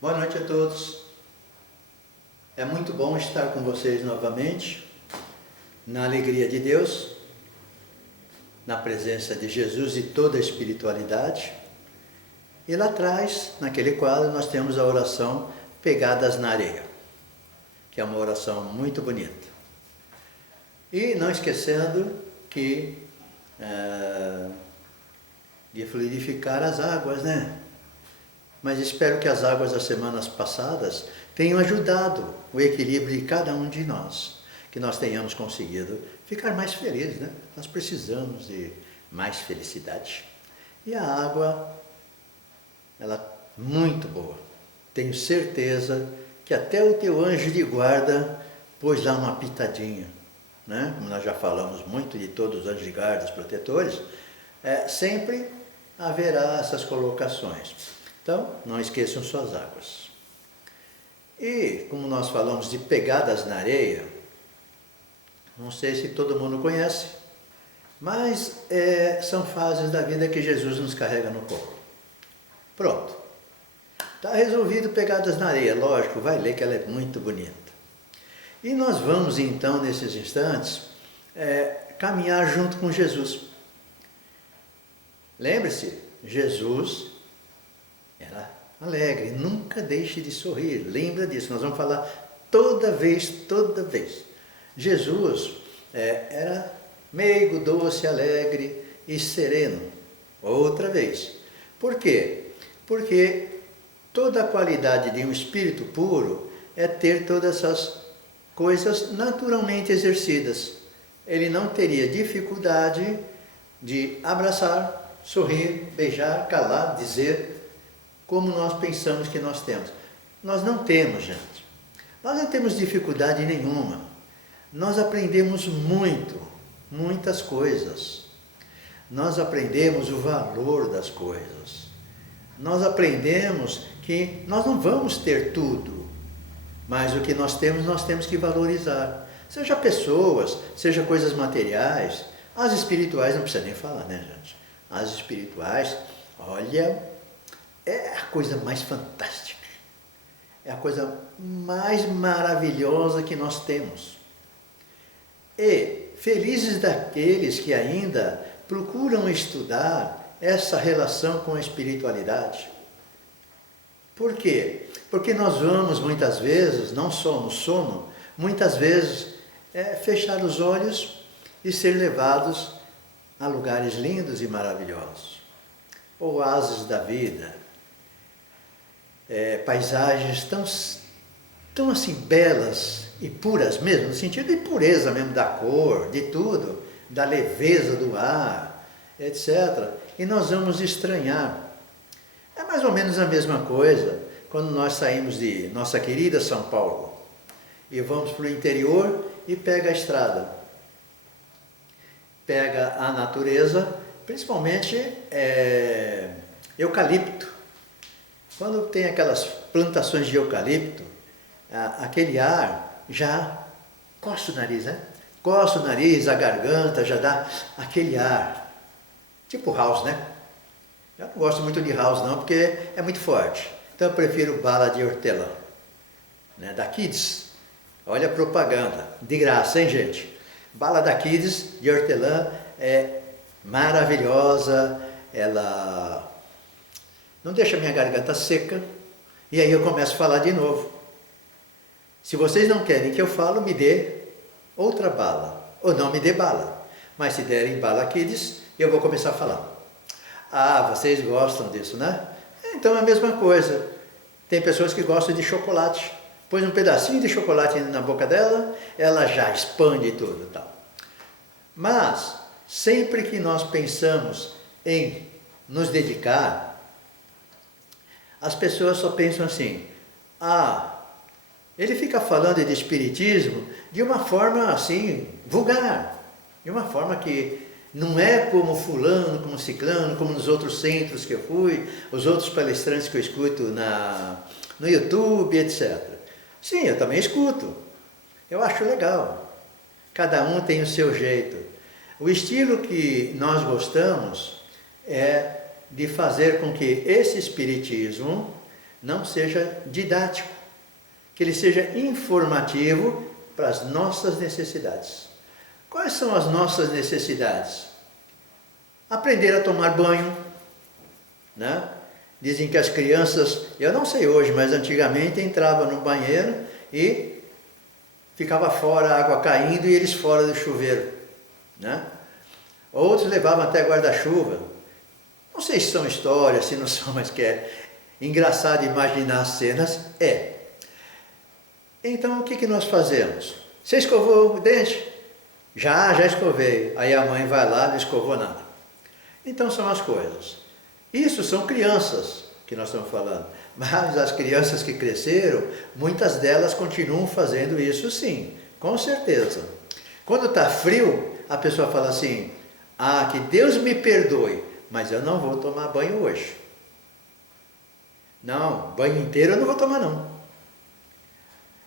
Boa noite a todos. É muito bom estar com vocês novamente, na alegria de Deus, na presença de Jesus e toda a espiritualidade. E lá atrás, naquele quadro, nós temos a oração Pegadas na Areia, que é uma oração muito bonita. E não esquecendo que de fluidificar as águas, né? Mas espero que as águas das semanas passadas tenham ajudado o equilíbrio de cada um de nós, que nós tenhamos conseguido ficar mais felizes, né? Nós precisamos de mais felicidade. E a água, ela é muito boa. Tenho certeza que até o teu anjo de guarda pôs lá uma pitadinha, né? Como nós já falamos muito de todos os anjos de guarda, os protetores, sempre haverá essas colocações. Então, não esqueçam suas águas. E, como nós falamos de pegadas na areia, não sei se todo mundo conhece, mas são fases da vida que Jesus nos carrega no colo. Pronto. Está resolvido pegadas na areia, lógico, vai ler que ela é muito bonita. E nós vamos, então, nesses instantes, caminhar junto com Jesus. Lembre-se, Jesus era alegre, nunca deixe de sorrir, lembra disso, nós vamos falar toda vez. Jesus era meigo, doce, alegre e sereno, outra vez. Por quê? Porque toda a qualidade de um espírito puro é ter todas essas coisas naturalmente exercidas. Ele não teria dificuldade de abraçar, sorrir, beijar, calar, dizer, como nós pensamos que nós temos. Nós não temos, gente. Nós não temos dificuldade nenhuma. Nós aprendemos muitas coisas. Nós aprendemos o valor das coisas. Nós aprendemos que nós não vamos ter tudo, mas o que nós temos que valorizar. Seja pessoas, seja coisas materiais. As espirituais, não precisa nem falar, né, gente? As espirituais, olha, é a coisa mais fantástica, é a coisa mais maravilhosa que nós temos. E felizes daqueles que ainda procuram estudar essa relação com a espiritualidade. Por quê? Porque nós vamos muitas vezes, não só no sono, muitas vezes fechar os olhos e ser levados a lugares lindos e maravilhosos. Oásis da vida. Paisagens tão assim belas e puras mesmo, no sentido de pureza mesmo da cor, de tudo, da leveza do ar, etc. E nós vamos estranhar. É mais ou menos a mesma coisa quando nós saímos de nossa querida São Paulo e vamos para o interior e pega a estrada. Pega a natureza, principalmente eucalipto. Quando tem aquelas plantações de eucalipto, aquele ar já coça o nariz, né? Coça o nariz, a garganta, já dá aquele ar. Tipo house, né? Eu não gosto muito de house não, porque é muito forte. Então eu prefiro bala de hortelã, né? Da Kids. Olha a propaganda, de graça, hein, gente? Bala da Kids de hortelã é maravilhosa, ela não deixa minha garganta seca, e aí eu começo a falar de novo. Se vocês não querem que eu falo, me dê outra bala, ou não me dê bala. Mas se derem bala Kids, eu vou começar a falar. Ah, vocês gostam disso, né? Então é a mesma coisa. Tem pessoas que gostam de chocolate. Põe um pedacinho de chocolate na boca dela, ela já expande tudo e tal. Mas, sempre que nós pensamos em nos dedicar, as pessoas só pensam assim, ele fica falando de espiritismo de uma forma assim, vulgar, de uma forma que não é como fulano, como ciclano, como nos outros centros que eu fui, os outros palestrantes que eu escuto no YouTube, etc. Sim, eu também escuto, eu acho legal, cada um tem o seu jeito. O estilo que nós gostamos é de fazer com que esse espiritismo não seja didático, que ele seja informativo para as nossas necessidades. Quais são as nossas necessidades? Aprender a tomar banho, né? Dizem que as crianças, eu não sei hoje, mas antigamente entrava no banheiro e ficava fora, a água caindo e eles fora do chuveiro, né? Outros levavam até guarda-chuva. Não sei se são histórias, se não são, mas que é engraçado imaginar as cenas. É. Então o que nós fazemos? Você escovou o dente? Já escovei. Aí a mãe vai lá e não escovou nada. Então são as coisas. Isso são crianças que nós estamos falando. Mas as crianças que cresceram, muitas delas continuam fazendo isso sim, com certeza. Quando está frio, a pessoa fala assim, que Deus me perdoe, mas eu não vou tomar banho hoje. Não, banho inteiro eu não vou tomar não.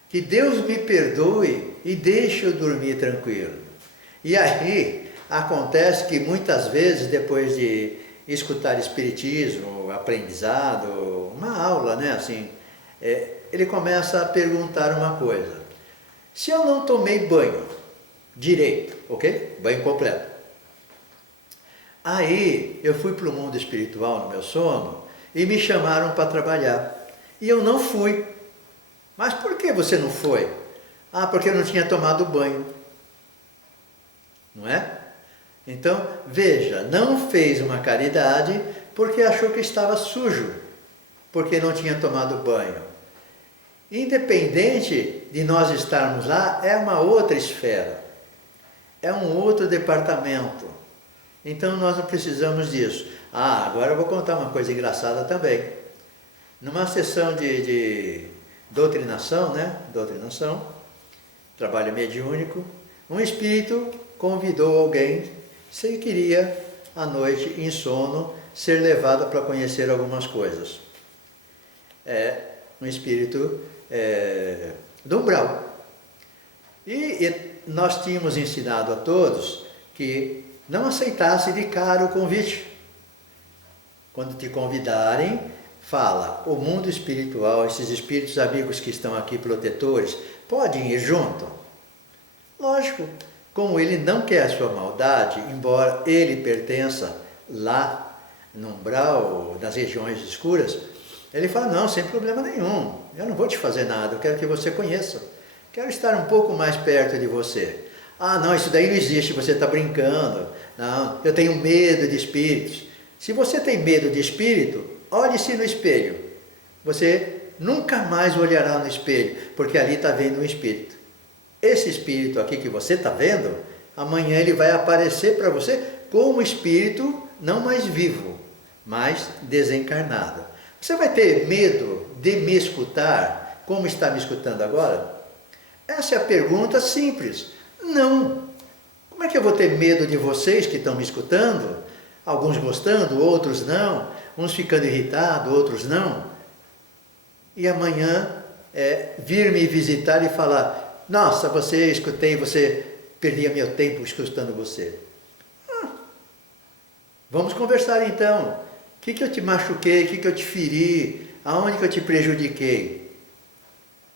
Que Deus me perdoe e deixe eu dormir tranquilo. E aí, acontece que muitas vezes, depois de escutar espiritismo, aprendizado, uma aula, né, assim, ele começa a perguntar uma coisa. Se eu não tomei banho direito, ok? Banho completo. Aí, eu fui para o mundo espiritual no meu sono e me chamaram para trabalhar. E eu não fui. Mas por que você não foi? Porque eu não tinha tomado banho. Não é? Então, veja, não fez uma caridade porque achou que estava sujo, porque não tinha tomado banho. Independente de nós estarmos lá, é uma outra esfera, é um outro departamento. Então, nós não precisamos disso. Agora eu vou contar uma coisa engraçada também. Numa sessão de doutrinação, né? Doutrinação, trabalho mediúnico, um espírito convidou alguém se queria, à noite, em sono, ser levado para conhecer algumas coisas. É um espírito do umbral. E nós tínhamos ensinado a todos que não aceitasse de cara o convite. Quando te convidarem, fala, o mundo espiritual, esses espíritos amigos que estão aqui, protetores, podem ir junto? Lógico. Como ele não quer a sua maldade, embora ele pertença lá no umbral, nas regiões escuras, ele fala, não, sem problema nenhum, eu não vou te fazer nada, eu quero que você conheça, quero estar um pouco mais perto de você. Não, isso daí não existe, você está brincando, não, eu tenho medo de espíritos. Se você tem medo de espírito, olhe-se no espelho, você nunca mais olhará no espelho, porque ali está vendo um espírito. Esse espírito aqui que você está vendo, amanhã ele vai aparecer para você como espírito não mais vivo, mas desencarnado. Você vai ter medo de me escutar como está me escutando agora? Essa é a pergunta simples. Não. Como é que eu vou ter medo de vocês que estão me escutando? Alguns gostando, outros não. Uns ficando irritados, outros não. E amanhã vir me visitar e falar, nossa, você escutei, você perdia meu tempo escutando você. Vamos conversar então. O que eu te machuquei, o que eu te feri, aonde que eu te prejudiquei?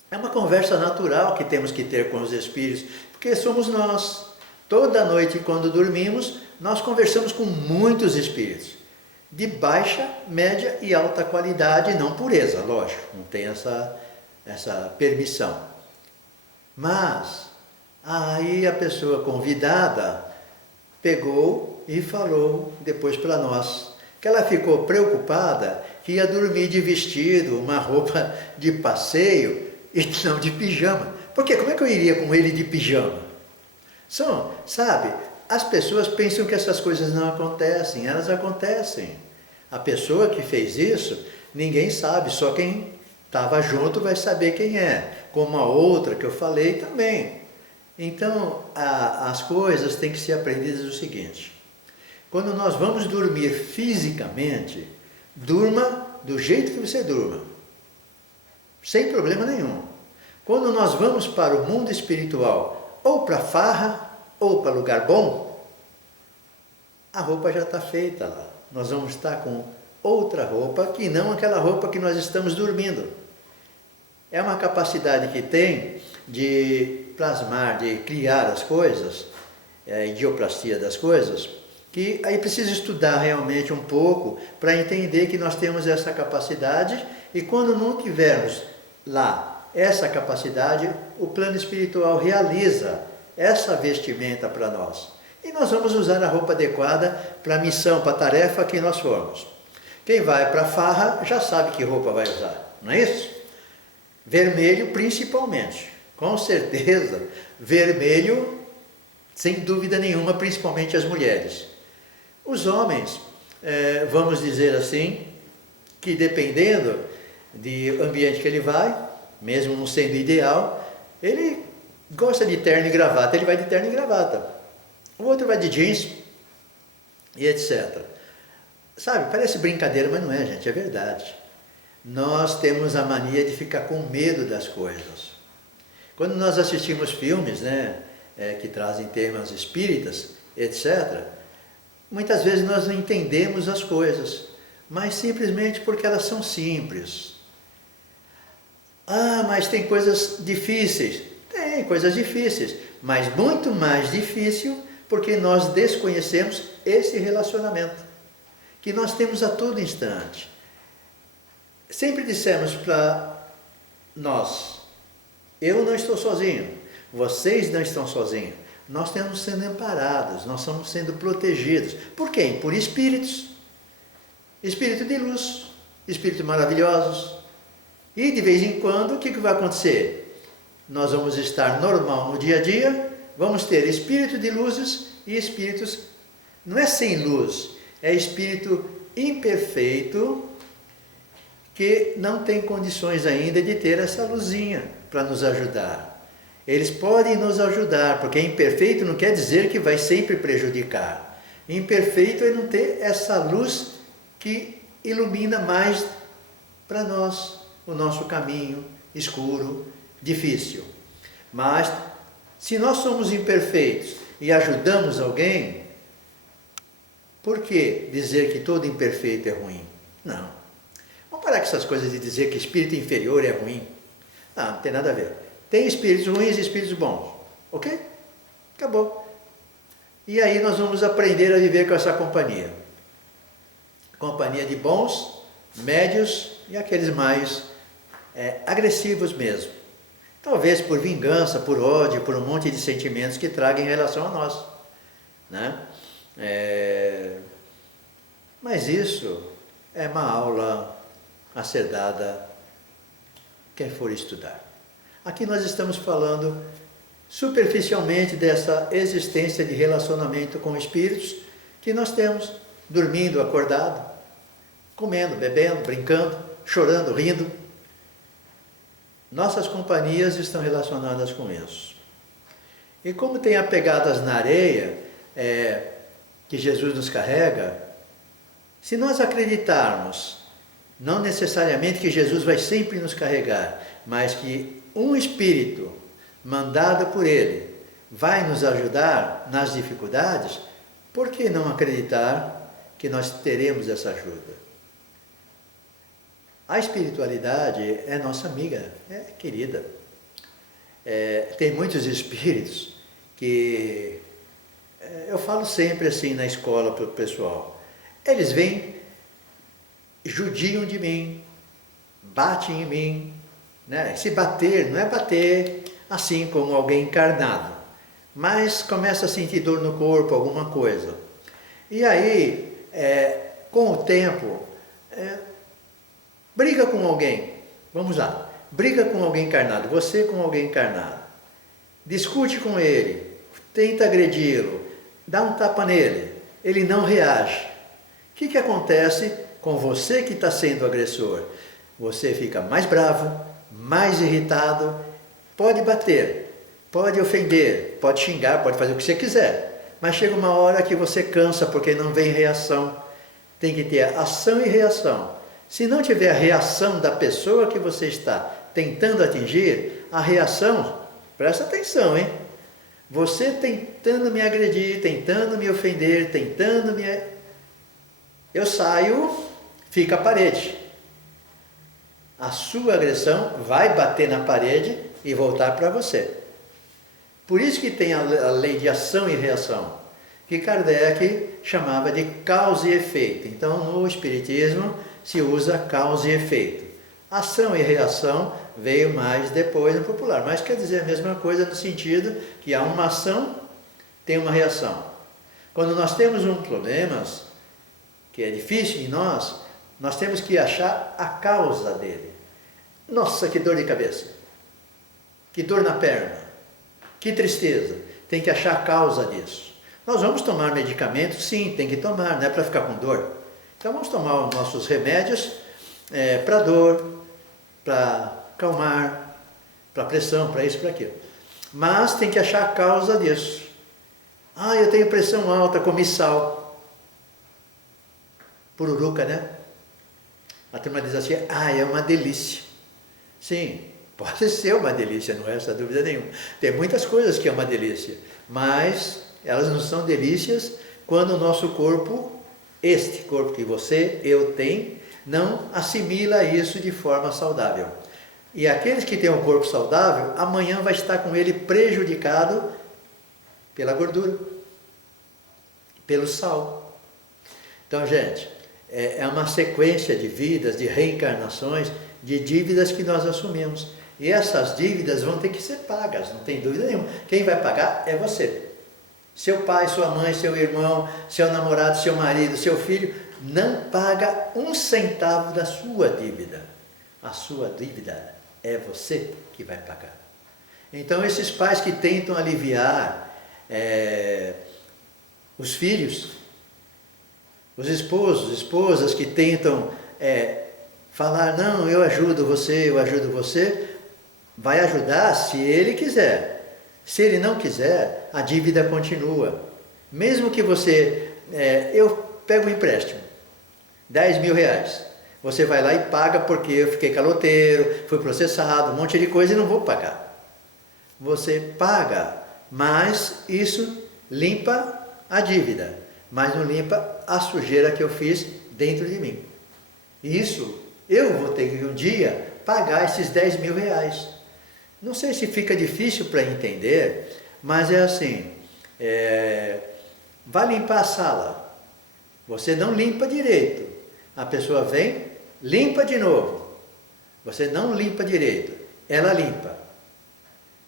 É uma conversa natural que temos que ter com os espíritos, porque somos nós. Toda noite, quando dormimos, nós conversamos com muitos espíritos, de baixa, média e alta qualidade, não pureza, lógico, não tem essa permissão. Mas, aí a pessoa convidada pegou e falou depois para nós, que ela ficou preocupada que ia dormir de vestido, uma roupa de passeio e não de pijama. Porque como é que eu iria com ele de pijama? Sabe, as pessoas pensam que essas coisas não acontecem, elas acontecem. A pessoa que fez isso, ninguém sabe, só quem estava junto vai saber quem é. Como a outra que eu falei também. Então, as coisas têm que ser aprendidas o seguinte. Quando nós vamos dormir fisicamente, durma do jeito que você durma. Sem problema nenhum. Quando nós vamos para o mundo espiritual, ou para farra, ou para lugar bom, a roupa já está feita lá. Nós vamos estar com outra roupa que não aquela roupa que nós estamos dormindo. É uma capacidade que tem de plasmar, de criar as coisas, a idioplastia das coisas, que aí precisa estudar realmente um pouco para entender que nós temos essa capacidade e quando não tivermos lá essa capacidade, o plano espiritual realiza essa vestimenta para nós. E nós vamos usar a roupa adequada para a missão, para a tarefa que nós formos. Quem vai para a farra já sabe que roupa vai usar, não é isso? Vermelho principalmente, com certeza, vermelho sem dúvida nenhuma, principalmente as mulheres. Os homens, vamos dizer assim, que dependendo do ambiente que ele vai, mesmo não sendo ideal, ele gosta de terno e gravata, ele vai de terno e gravata. O outro vai de jeans e etc. Sabe, parece brincadeira, mas não é, gente, é verdade. Nós temos a mania de ficar com medo das coisas. Quando nós assistimos filmes, né, que trazem temas espíritas, etc., muitas vezes nós não entendemos as coisas, mas simplesmente porque elas são simples. Ah, mas tem coisas difíceis. Tem coisas difíceis, mas muito mais difícil porque nós desconhecemos esse relacionamento, que nós temos a todo instante. Sempre dissemos para nós, eu não estou sozinho, vocês não estão sozinhos. Nós estamos sendo amparados, nós estamos sendo protegidos. Por quem? Por espíritos. Espírito de luz, espíritos maravilhosos. E de vez em quando, o que vai acontecer? Nós vamos estar normal no dia a dia, vamos ter espírito de luzes e espíritos, não é sem luz, é espírito imperfeito, que não tem condições ainda de ter essa luzinha para nos ajudar. Eles podem nos ajudar, porque imperfeito não quer dizer que vai sempre prejudicar. Imperfeito é não ter essa luz que ilumina mais para nós o nosso caminho escuro, difícil. Mas, se nós somos imperfeitos e ajudamos alguém, por que dizer que todo imperfeito é ruim? Não. Vamos parar com essas coisas de dizer que espírito inferior é ruim. Não tem nada a ver. Tem espíritos ruins e espíritos bons. Ok? Acabou. E aí nós vamos aprender a viver com essa companhia. Companhia de bons, médios e aqueles mais agressivos mesmo. Talvez por vingança, por ódio, por um monte de sentimentos que tragam em relação a nós. Né? Mas isso é uma aula a ser dada quem for estudar. Aqui nós estamos falando superficialmente dessa existência de relacionamento com espíritos que nós temos, dormindo, acordado, comendo, bebendo, brincando, chorando, rindo. Nossas companhias estão relacionadas com isso. E como tem apegadas na areia que Jesus nos carrega, se nós acreditarmos, não necessariamente que Jesus vai sempre nos carregar, mas que um espírito mandado por ele vai nos ajudar nas dificuldades, por que não acreditar que nós teremos essa ajuda? A espiritualidade é nossa amiga, é querida. Tem muitos espíritos que, eu falo sempre assim na escola para o pessoal, eles vêm, judiam de mim, batem em mim, né? Se bater, não é bater assim como alguém encarnado, mas começa a sentir dor no corpo, alguma coisa. E aí, com o tempo, briga com alguém, vamos lá, briga com alguém encarnado, você com alguém encarnado, discute com ele, tenta agredi-lo, dá um tapa nele, ele não reage. O que acontece com você que está sendo agressor? Você fica mais bravo, mais irritado, pode bater, pode ofender, pode xingar, pode fazer o que você quiser, mas chega uma hora que você cansa porque não vem reação. Tem que ter ação e reação. Se não tiver a reação da pessoa que você está tentando atingir, a reação, presta atenção, hein? Você tentando me agredir, tentando me ofender, tentando me... Eu saio fica a parede. A sua agressão vai bater na parede e voltar para você. Por isso que tem a lei de ação e reação, que Kardec chamava de causa e efeito. Então, no Espiritismo se usa causa e efeito. Ação e reação veio mais depois no popular, mas quer dizer a mesma coisa no sentido que há uma ação, tem uma reação. Quando nós temos um problema que é difícil em nós temos que achar a causa dele. Nossa, que dor de cabeça, que dor na perna, que tristeza. Tem que achar a causa disso. Nós vamos tomar medicamentos? Sim, tem que tomar, não é para ficar com dor. Então vamos tomar os nossos remédios para dor, para acalmar, para pressão, para isso, para aquilo. Mas tem que achar a causa disso. Ah, eu tenho pressão alta, comi sal. Pururuca, né? A turma diz assim, é uma delícia. Sim, pode ser uma delícia, não resta dúvida nenhuma. Tem muitas coisas que é uma delícia, mas elas não são delícias quando o nosso corpo, este corpo que você, eu tenho, não assimila isso de forma saudável. E aqueles que têm um corpo saudável, amanhã vai estar com ele prejudicado pela gordura, pelo sal. Então, gente, é uma sequência de vidas, de reencarnações, de dívidas que nós assumimos. E essas dívidas vão ter que ser pagas, não tem dúvida nenhuma. Quem vai pagar é você. Seu pai, sua mãe, seu irmão, seu namorado, seu marido, seu filho, não paga um centavo da sua dívida. A sua dívida é você que vai pagar. Então, esses pais que tentam aliviar os filhos, os esposos, esposas que tentam falar, não, eu ajudo você, vai ajudar se ele quiser. Se ele não quiser, a dívida continua. Mesmo que você, eu pego um empréstimo, 10 mil reais. Você vai lá e paga porque eu fiquei caloteiro, fui processado, um monte de coisa e não vou pagar. Você paga, mas isso limpa a dívida, mas não limpa a sujeira que eu fiz dentro de mim. Isso, eu vou ter que um dia pagar esses 10 mil reais. Não sei se fica difícil para entender, mas é assim, vai limpar a sala, você não limpa direito, a pessoa vem, limpa de novo, você não limpa direito, ela limpa,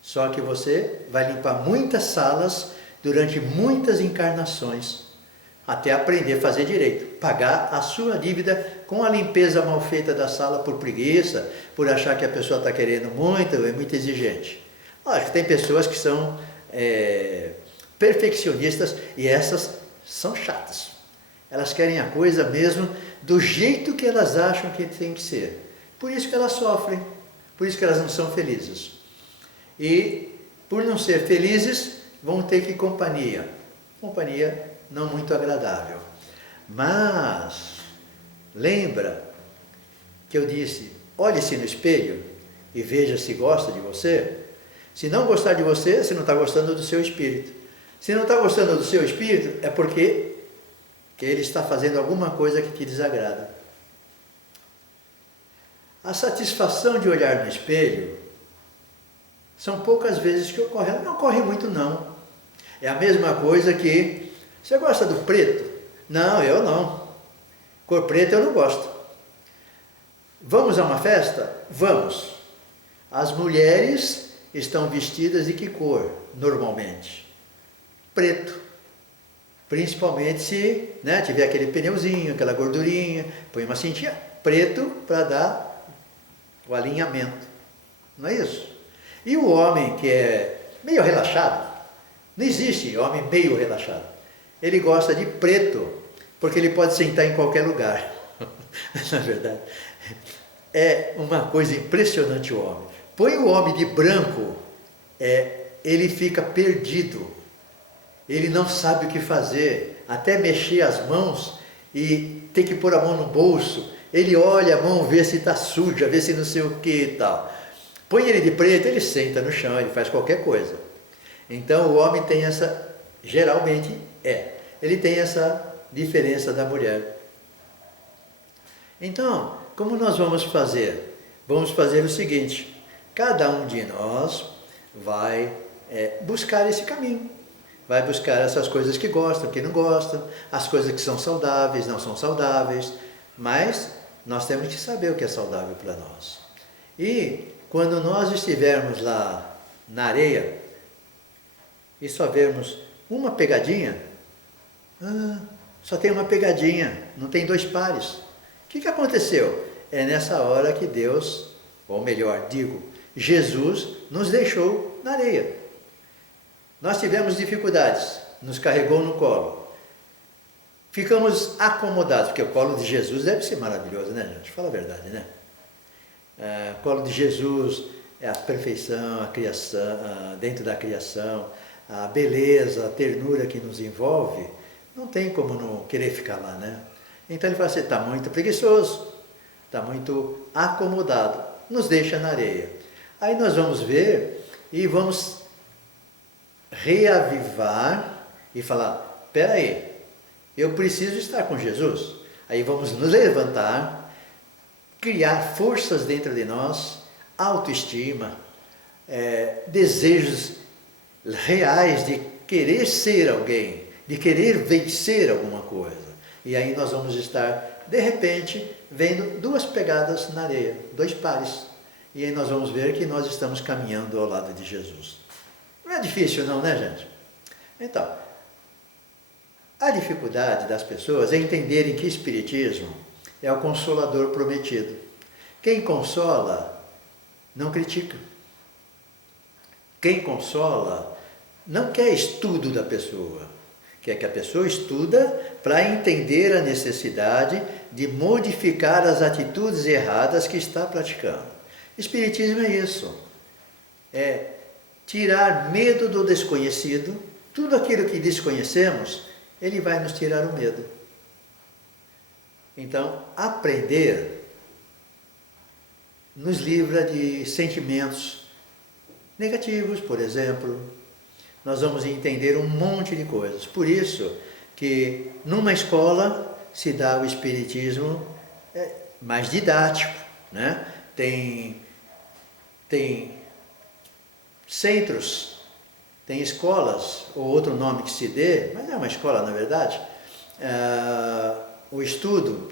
só que você vai limpar muitas salas durante muitas encarnações, até aprender a fazer direito, pagar a sua dívida com a limpeza mal feita da sala por preguiça, por achar que a pessoa está querendo muito, é muito exigente. Lógico, tem pessoas que são perfeccionistas e essas são chatas. Elas querem a coisa mesmo do jeito que elas acham que tem que ser. Por isso que elas sofrem, por isso que elas não são felizes. E por não ser felizes, vão ter que companhia não muito agradável. Mas, lembra que eu disse, olhe-se no espelho e veja se gosta de você. Se não gostar de você, você não está gostando do seu espírito. Se não está gostando do seu espírito, é porque ele está fazendo alguma coisa que te desagrada. A satisfação de olhar no espelho são poucas vezes que ocorre. Ela não ocorre muito, não. É a mesma coisa que... Você gosta do preto? Não, eu não. Cor preta eu não gosto. Vamos a uma festa? Vamos. As mulheres estão vestidas de que cor, normalmente? Preto. Principalmente se tiver aquele pneuzinho, aquela gordurinha, põe uma cintinha, preto para dar o alinhamento. Não é isso? E o homem que é meio relaxado, não existe homem meio relaxado. Ele gosta de preto, porque ele pode sentar em qualquer lugar. Na verdade, é uma coisa impressionante o homem. Põe o homem de branco, ele fica perdido. Ele não sabe o que fazer, até mexer as mãos e ter que pôr a mão no bolso. Ele olha a mão, vê se está suja, vê se não sei o que e tal. Põe ele de preto, ele senta no chão, ele faz qualquer coisa. Então o homem tem geralmente ele tem essa diferença da mulher. Então, como nós vamos fazer? Vamos fazer o seguinte, cada um de nós vai buscar esse caminho, vai buscar essas coisas que gostam, que não gostam, as coisas que são saudáveis, não são saudáveis, mas nós temos que saber o que é saudável para nós. E quando nós estivermos lá na areia e só vermos uma pegadinha, só tem uma pegadinha, não tem dois pares. O que aconteceu? É nessa hora que Deus, ou melhor, digo, Jesus nos deixou na areia. Nós tivemos dificuldades, nos carregou no colo. Ficamos acomodados, porque o colo de Jesus deve ser maravilhoso, né, gente? Fala a verdade, né? O colo de Jesus é a perfeição, a criação, dentro da criação, a beleza, a ternura que nos envolve. Não tem como não querer ficar lá, né? Então ele fala assim, está muito preguiçoso, está muito acomodado, nos deixa na areia. Aí nós vamos ver e vamos reavivar e falar, espera aí, eu preciso estar com Jesus. Aí vamos nos levantar, criar forças dentro de nós, autoestima, desejos reais de querer ser alguém, de querer vencer alguma coisa. E aí nós vamos estar, de repente, vendo duas pegadas na areia, dois pares. E aí nós vamos ver que nós estamos caminhando ao lado de Jesus. Não é difícil não, né, gente? Então, a dificuldade das pessoas é entenderem que Espiritismo é o Consolador prometido. Quem consola, não critica. Quem consola, não quer estudo da pessoa. Quer que a pessoa estuda para entender a necessidade de modificar as atitudes erradas que está praticando. Espiritismo é isso. É tirar medo do desconhecido. Tudo aquilo que desconhecemos, ele vai nos tirar o medo. Então, aprender nos livra de sentimentos negativos, por exemplo. Nós vamos entender um monte de coisas. Por isso que numa escola se dá o Espiritismo mais didático, né? Tem centros, tem escolas, ou outro nome que se dê, mas é uma escola na verdade, o estudo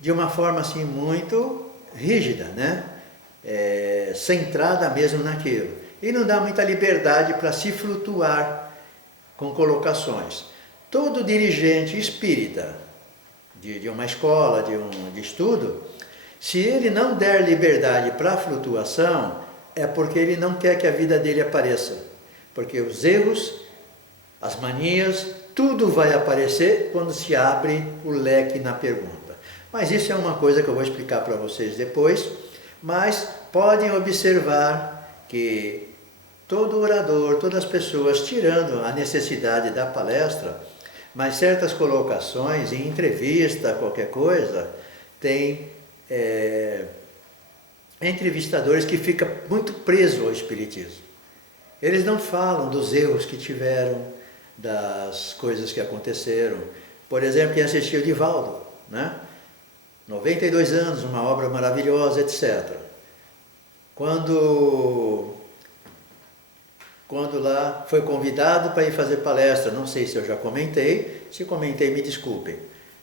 de uma forma assim muito rígida, né? Centrada mesmo naquilo. E não dá muita liberdade para se flutuar com colocações. Todo dirigente espírita de uma escola, de estudo, se ele não der liberdade para a flutuação, é porque ele não quer que a vida dele apareça. Porque os erros, as manias, tudo vai aparecer quando se abre o leque na pergunta. Mas isso é uma coisa que eu vou explicar para vocês depois. Mas podem observar que todo orador, todas as pessoas, tirando a necessidade da palestra, mas certas colocações, em entrevista, qualquer coisa, tem entrevistadores que ficam muito presos ao Espiritismo. Eles não falam dos erros que tiveram, das coisas que aconteceram. Por exemplo, quem assistiu Divaldo, né? 92 anos, uma obra maravilhosa, etc. Quando lá foi convidado para ir fazer palestra, não sei se eu já comentei, se comentei me desculpem.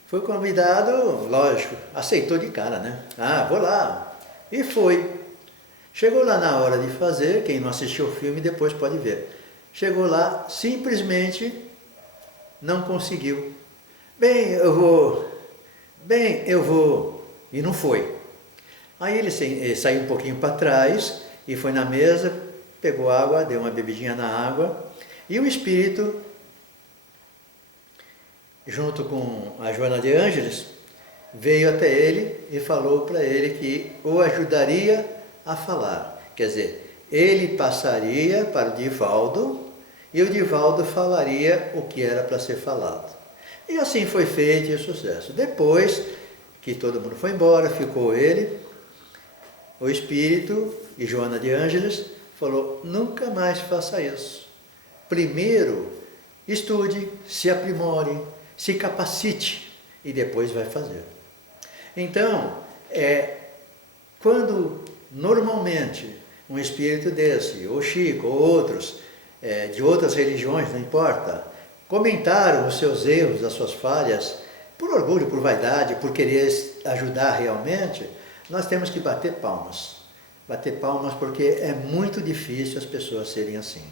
Foi convidado, lógico, aceitou de cara, né? Vou lá. E foi. Chegou lá na hora de fazer, quem não assistiu o filme depois pode ver. Chegou lá, simplesmente não conseguiu. Bem, eu vou. E não foi. Aí ele saiu um pouquinho para trás e foi na mesa, pegou água, deu uma bebidinha na água, e o espírito, junto com a Joana de Ângeles, veio até ele e falou para ele que o ajudaria a falar. Quer dizer, ele passaria para o Divaldo e o Divaldo falaria o que era para ser falado. E assim foi feito e sucesso. Depois que todo mundo foi embora, ficou ele, o espírito e Joana de Ângeles, falou, nunca mais faça isso. Primeiro, estude, se aprimore, se capacite e depois vai fazer. Então, quando normalmente um espírito desse, ou Chico, ou outros, de outras religiões, não importa, comentaram os seus erros, as suas falhas, por orgulho, por vaidade, por querer ajudar realmente, nós temos que bater palmas. Bater palmas porque é muito difícil as pessoas serem assim.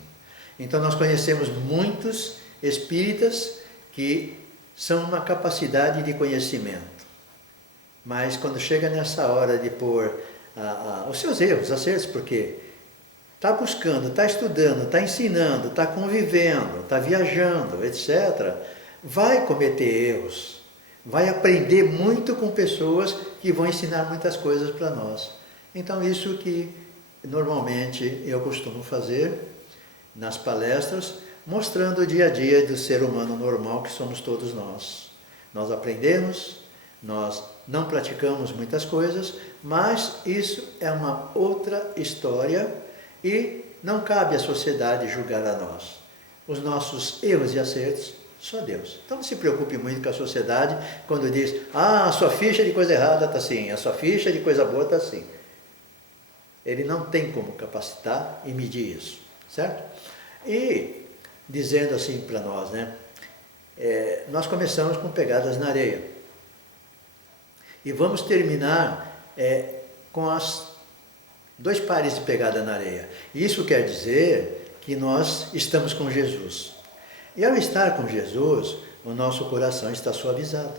Então nós conhecemos muitos espíritas que são uma capacidade de conhecimento. Mas quando chega nessa hora de pôr os seus erros, acertos, porque está buscando, está estudando, está ensinando, está convivendo, está viajando, etc., vai cometer erros, vai aprender muito com pessoas que vão ensinar muitas coisas para nós. Então isso que normalmente eu costumo fazer nas palestras, mostrando o dia a dia do ser humano normal que somos todos nós. Nós aprendemos, nós não praticamos muitas coisas, mas isso é uma outra história e não cabe à sociedade julgar a nós. Os nossos erros e acertos, só Deus. Então não se preocupe muito com a sociedade quando diz, a sua ficha de coisa errada está assim, a sua ficha de coisa boa está assim. Ele não tem como capacitar e medir isso, certo? E dizendo assim para nós, né? Nós começamos com pegadas na areia. E vamos terminar com as 2 pares de pegada na areia. Isso quer dizer que nós estamos com Jesus. E ao estar com Jesus, o nosso coração está suavizado.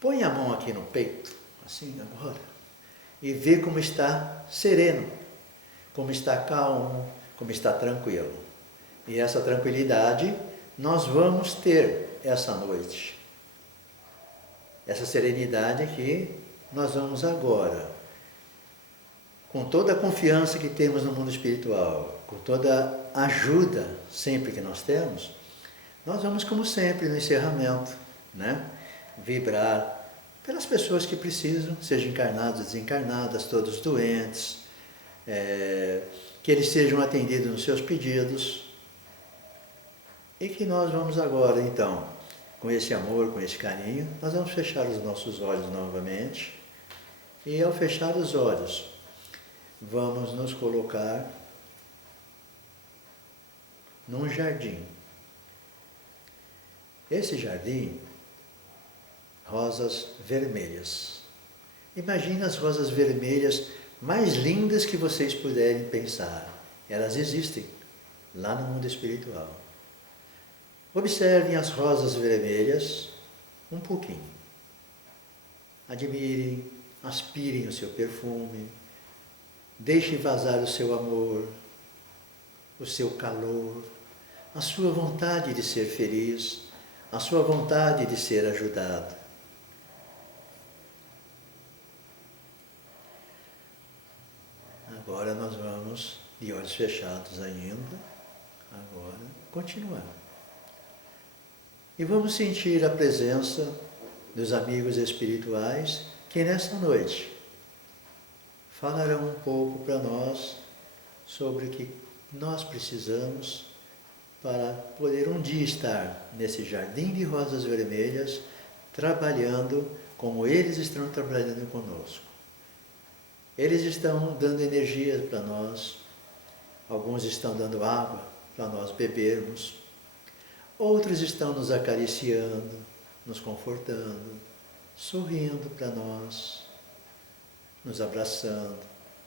Põe a mão aqui no peito, assim agora, e vê como está sereno, como está calmo, como está tranquilo. E essa tranquilidade nós vamos ter essa noite. Essa serenidade que nós vamos agora, com toda a confiança que temos no mundo espiritual, com toda a ajuda sempre que nós temos, nós vamos, como sempre, no encerramento, né? Vibrar pelas pessoas que precisam, sejam encarnados, desencarnadas, todos doentes, que eles sejam atendidos nos seus pedidos, e que nós vamos agora, então, com esse amor, com esse carinho, nós vamos fechar os nossos olhos novamente, e ao fechar os olhos, vamos nos colocar num jardim. Esse jardim, rosas vermelhas. Imagina as rosas vermelhas mais lindas que vocês puderem pensar. Elas existem lá no mundo espiritual. Observem as rosas vermelhas um pouquinho. Admirem, aspirem o seu perfume, deixem vazar o seu amor, o seu calor, a sua vontade de ser feliz, a sua vontade de ser ajudado. Agora nós vamos, de olhos fechados ainda, agora continuar. E vamos sentir a presença dos amigos espirituais que nessa noite falarão um pouco para nós sobre o que nós precisamos para poder um dia estar nesse jardim de rosas vermelhas, trabalhando como eles estão trabalhando conosco. Eles estão dando energia para nós, alguns estão dando água para nós bebermos, outros estão nos acariciando, nos confortando, sorrindo para nós, nos abraçando,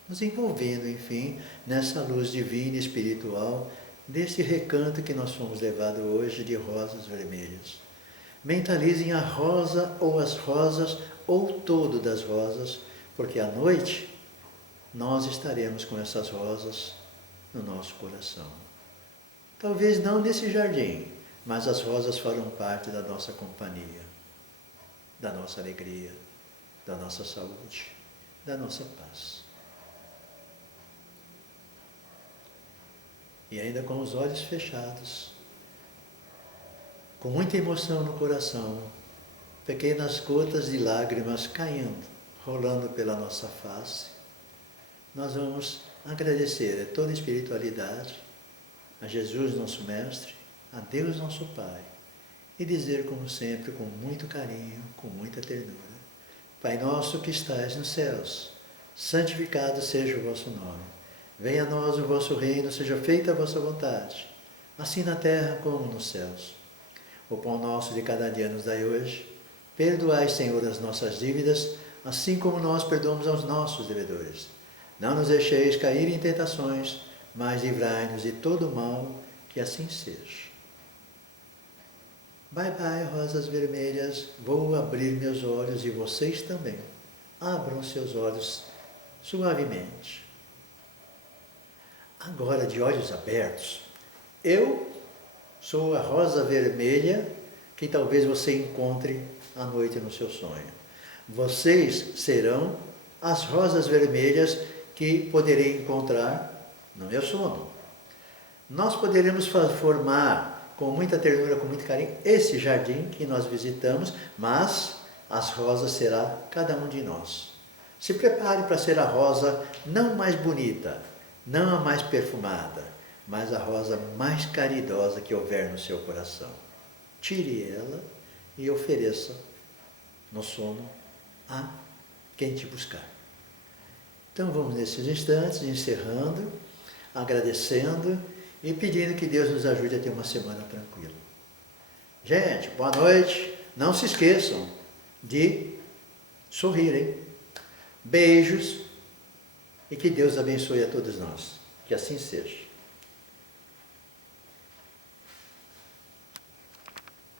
nos envolvendo, enfim, nessa luz divina e espiritual, desse recanto que nós fomos levados hoje de rosas vermelhas. Mentalizem a rosa ou as rosas ou todo das rosas, porque à noite nós estaremos com essas rosas no nosso coração. Talvez não nesse jardim, mas as rosas farão parte da nossa companhia, da nossa alegria, da nossa saúde, da nossa paz. E ainda com os olhos fechados, com muita emoção no coração, pequenas gotas de lágrimas caindo, rolando pela nossa face, nós vamos agradecer a toda a espiritualidade, a Jesus nosso Mestre, a Deus nosso Pai, e dizer como sempre, com muito carinho, com muita ternura, Pai nosso que estais nos céus, santificado seja o vosso nome. Venha a nós o vosso reino, seja feita a vossa vontade, assim na terra como nos céus. O pão nosso de cada dia nos dai hoje. Perdoai, Senhor, as nossas dívidas, assim como nós perdoamos aos nossos devedores. Não nos deixeis cair em tentações, mas livrai-nos de todo o mal, que assim seja. Bye bye, rosas vermelhas, vou abrir meus olhos e vocês também. Abram seus olhos suavemente. Agora, de olhos abertos, eu sou a rosa vermelha que talvez você encontre à noite no seu sonho. Vocês serão as rosas vermelhas que poderei encontrar no meu sono. Nós poderemos formar com muita ternura, com muito carinho, esse jardim que nós visitamos, mas as rosas será cada um de nós. Se prepare para ser a rosa não mais bonita, não a mais perfumada, mas a rosa mais caridosa que houver no seu coração. Tire ela e ofereça no sono a quem te buscar. Então vamos nesses instantes, encerrando, agradecendo e pedindo que Deus nos ajude a ter uma semana tranquila. Gente, boa noite. Não se esqueçam de sorrir, hein? Beijos e que Deus abençoe a todos nós. Que assim seja.